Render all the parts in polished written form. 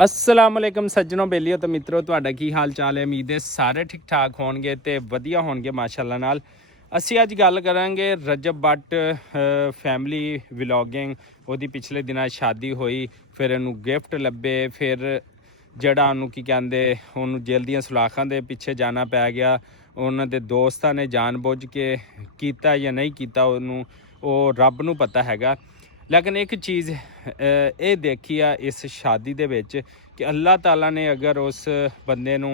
अस्सलाम वालेकुम सज्जनों बेलियो तो मित्रों ਤੁਹਾਡਾ ਕੀ ਹਾਲ ਚਾਲ ਹੈ। ਉਮੀਦ ਹੈ ਸਾਰੇ ਠੀਕ ਠਾਕ ਹੋਣਗੇ ਤੇ ਵਧੀਆ ਹੋਣਗੇ ਮਾਸ਼ਾਅੱਲਾ ਨਾਲ। ਅਸੀਂ ਅੱਜ ਗੱਲ ਕਰਾਂਗੇ ਰਜਬ ਬੱਟ ਫੈਮਿਲੀ ਵਲੌਗਿੰਗ। ਉਹਦੀ ਪਿਛਲੇ ਦਿਨਾਂ ਸ਼ਾਦੀ ਹੋਈ, ਫਿਰ ਇਹਨੂੰ ਗਿਫਟ ਲੱਭੇ, ਫਿਰ ਜਿਹੜਾ ਉਹਨੂੰ ਕੀ ਕਹਿੰਦੇ ਉਹਨੂੰ ਜੇਲ੍ਹ ਦੀਆਂ ਸੁਲਾਖਾਂ ਦੇ ਪਿੱਛੇ ਜਾਣਾ ਪੈ ਗਿਆ। ਉਹਨਾਂ ਦੇ ਦੋਸਤਾਂ ਨੇ ਜਾਣਬੁੱਝ ਕੇ ਕੀਤਾ ਜਾਂ ਨਹੀਂ ਕੀਤਾ ਉਹਨੂੰ ਉਹ ਰੱਬ ਨੂੰ ਪਤਾ ਹੈਗਾ। लेकिन एक चीज़ ये देखी आ इस शादी दे विच कि अल्लाह ताला ने अगर उस बंदे नूं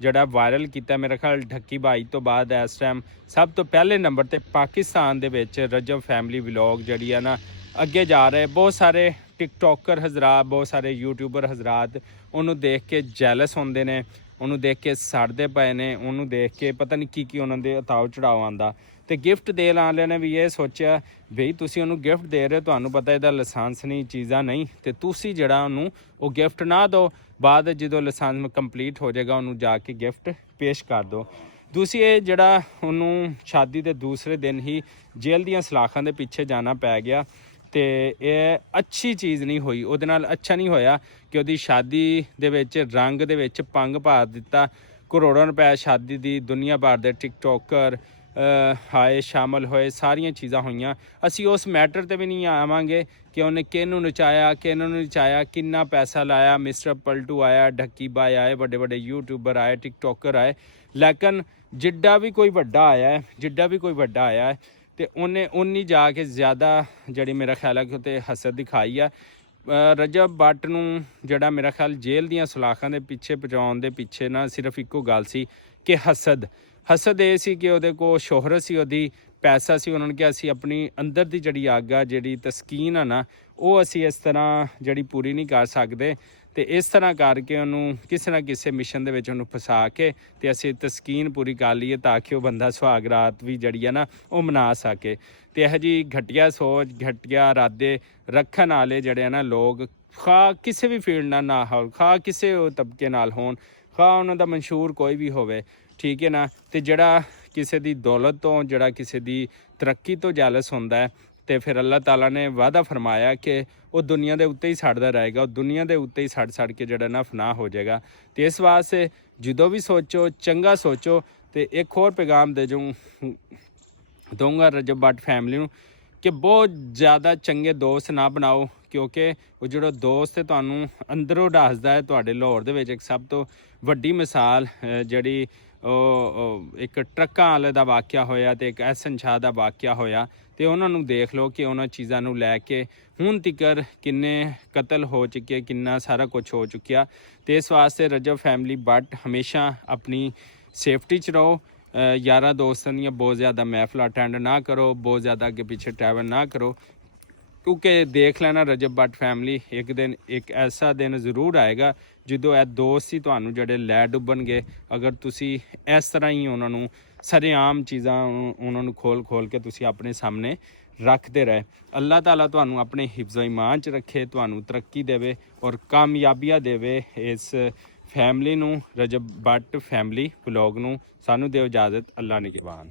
जड़ा वायरल किया, मेरा ख्याल ढक्की बाई तो बाद इस टाइम सब तो पहले नंबर ते पाकिस्तान दे विच रजब फैमिली व्लॉग जड़ी है ना अगे जा रहे। बहुत सारे टिकटॉकर हजरात, बहुत सारे यूट्यूबर हजरात उन्होंने देख के जैलस होंदे ने, उन्होंने देख के सड़ते पे ने, उन्होंने देख के पता नहीं की उन्होंने उताव चढ़ाव आंदा। तो गिफ्ट देने वाले ने भी ये सोचा बई तुसी उन्होंने गिफ्ट दे रहे हो, तुहानू पता इहदा लाइसेंस नहीं, चीज़ां नहीं, तो तुसी जिहड़ा उन्होंने वो गिफ्ट ना दो, बाद जो लाइसेंस कंप्लीट हो जाएगा उन्होंने जाके गिफ्ट पेश कर दो। दूसरी ये जिहड़ा उन्होंने शादी के दूसरे दिन ही जेल दीयां सलाखां दे पिछे जाना पै गया। तो यह अच्छी चीज़ नहीं हुई, उहदे नाल अच्छा नहीं होया कि उहदी शादी दे विच रंग दे विच पंग पा दिता। करोड़ों रुपए शादी दी दुनिया भर दे टिकटॉकर आए, शामिल होए, सारिया चीज़ां होईयां। असी उस मैटर ते भी नहीं आवांगे कि उन्हें किनू नचाया, किनू नचाया, किन्ना पैसा लाया। मिस्टर पलटू आया, ढक्की बाई आए, बड़े बड़े यूट्यूबर आए, टिकटॉकर आए, लेकिन जिड्डा भी कोई वड्डा आया है, जिड्डा भी कोई वड्डा आया है तो उन्हें उन्नी जाके ज़्यादा जड़ी मेरा ख्याल है कि उत्ते हसद दिखाई है। रजब बट नूं जड़ा मेरा ख्याल जेल दीयां सुलाखां दे पिछे पहुंचाउण दे पिछे ना सिर्फ इक्को गल सी कि हसद ये सी कि उहदे कोल शोहरत सी, उहदी पैसा सी। उन्होंने कहा असी अपनी अंदर दी जड़ी अग आ, जड़ी तस्कीन आ ना, वो असी इस तरह जड़ी पूरी नहीं कर सकते। तो इस तरह करके उन्होंने किसी ना किसी मिशन दे विच उन्होंने फसा के ते असी तस्कीन पूरी कर लीए ताकि वह बंदा सुहाग रात भी जड़ी है ना वो मना सके। तो यह जी घटिया सोच, घटिया इरादे रखण वाले जड़े है ना लोग, खा किसी भी फील्ड ना हो, खा किसी तबके नाल होण, खा उन्हों दा मंशूर कोई भी होवे, ठीक है ना। तो जड़ा किसी की दौलत तो, जड़ा किसी की तरक्की तो जैलस होंदा है, तो फिर अल्लाह ताला ने वादा फरमाया कि वो दुनिया के उत्ते ही सड़ता रहेगा, वो दुनिया के उत्ते ही सड़ सड़ के जड़ा ना फना हो जाएगा। तो इस वास्ते जो भी सोचो चंगा सोचो। तो एक होर पैगाम दे दूँगा रजब बट फैमिली में कि बहुत ज़्यादा चंगे दोस्त ना बनाओ, क्योंकि वो जो दोस्त है तुहानू अंदरों दसदा है। तुहाडे लाहौर दे विच एक सब तो वड्डी मिसाल जड़ी एक ट्रक्कां वाले दा वाक़या होया ते एक एहसन शाह दा वाक़या होया। तो उन्होंने देख लो कि उन्होंने चीज़ों को लैके हुण तिकर किन्ने कतल हो चुके, किन्ना सारा कुछ हो चुकिया। तो इस वास्ते रजब फैमिली बट हमेशा अपनी सेफ्टी च रहो। यारा दोस्तों दी बहुत ज़्यादा महफिल अटेंड ना करो, बहुत ज़्यादा अगे पीछे ट्रैवल ना करो, क्योंकि देख लेना रजब बट फैमिली एक दिन एक ऐसा दिन जरूर आएगा जो यह दोस्त ही तुहानू जड़े लै डुब्बणगे अगर तुसी इस तरह ही उन्होंने सरेआम चीज़ां उन्होंने खोल खोल के तुसी अपने सामने रखते रहे। अल्लाह ताला तुहानू अपने हिफ्ज़ो ईमान च रखे, तुहानू तरक्की देवे और कामयाबियां देवे। इस फैमिली नू रजब बट फैमिली व्लॉग नू सानू दिओ इजाज़त। अल्लाह निगहबान।